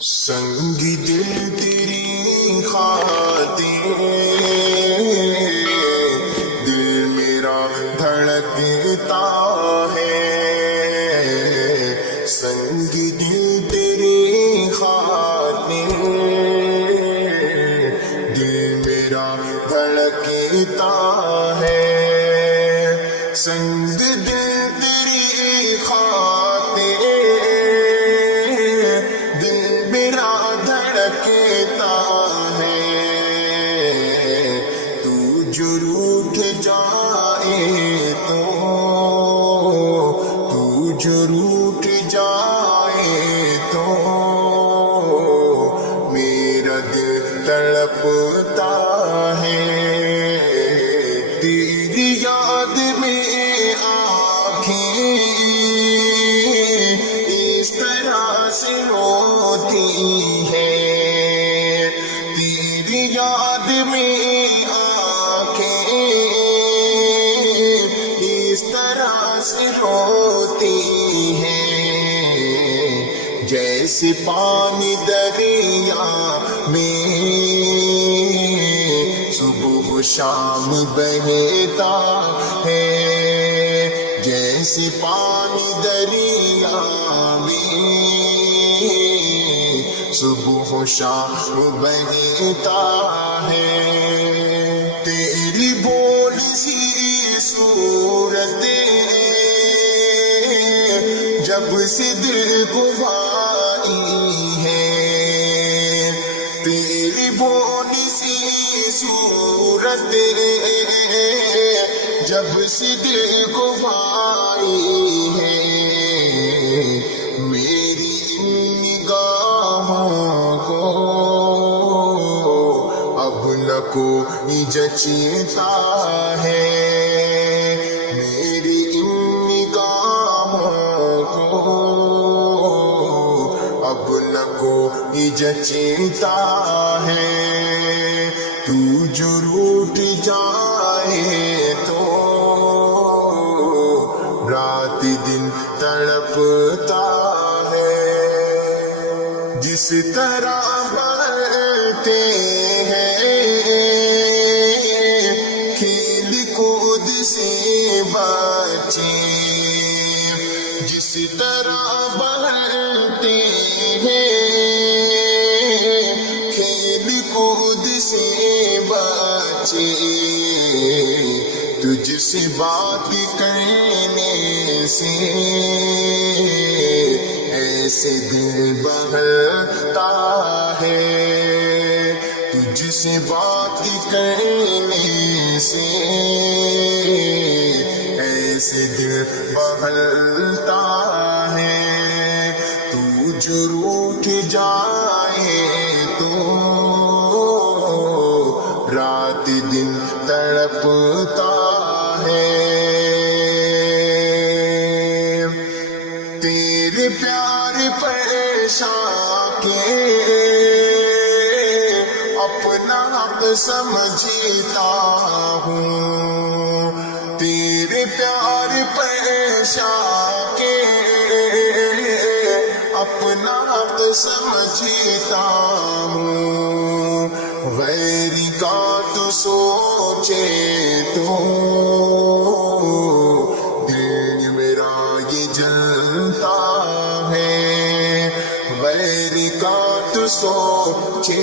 سنگ دل تیری خاطر دل میرا دھڑکتا ہے، سنگ دل تیری خاطر دل میرا دھڑکتا ہے، سنگ دل تیری خاطر کہتا ہے، تو جو روٹھ جائے تو جو روٹھ جائے تو میرا دل تڑپتا ہے، تیری یاد میں آنکھیں اس طرح سے ہوتی ہے، یاد میں آنکھیں اس طرح سے ہوتی ہیں، جیسے پانی دریا میں صبح و شام بہتا ہے، جیسے پانی دریا میں صبح و شام بہتا ہے، تیری بول سی صورت جب سے دل کو بھائی ہے، تیری بول سی صورت جب سے دل کو بھائی ہے، میری اب نہ کوئی جچتا ہے، میری ان نگاہوں کو اب نہ کوئی جچتا ہے، تو جو روٹھ جائے تو رات دن تڑپتا ہے، جس طرح بڑھتے ہیں کھیل کود سے بچے، جس طرح بڑھتے ہیں کھیل کود سے بچے، تجھ سے بات کرنے سے ایسے دل بہلتا ہے، تجھ سے بات کرنے سے ایسے دل بہلتا ہے، تو جو روٹھ جائے تو رات دن تڑپتا ہے، تیرے پیار پریشان کے اپنا حق سمجھتا ہوں، تیرے پیار پریشان کے اپنا حق سمجھتا ہوں، غیر کا تو سوچے تو دل میرا یہ جلتا ہے، غیر کا تو سوچے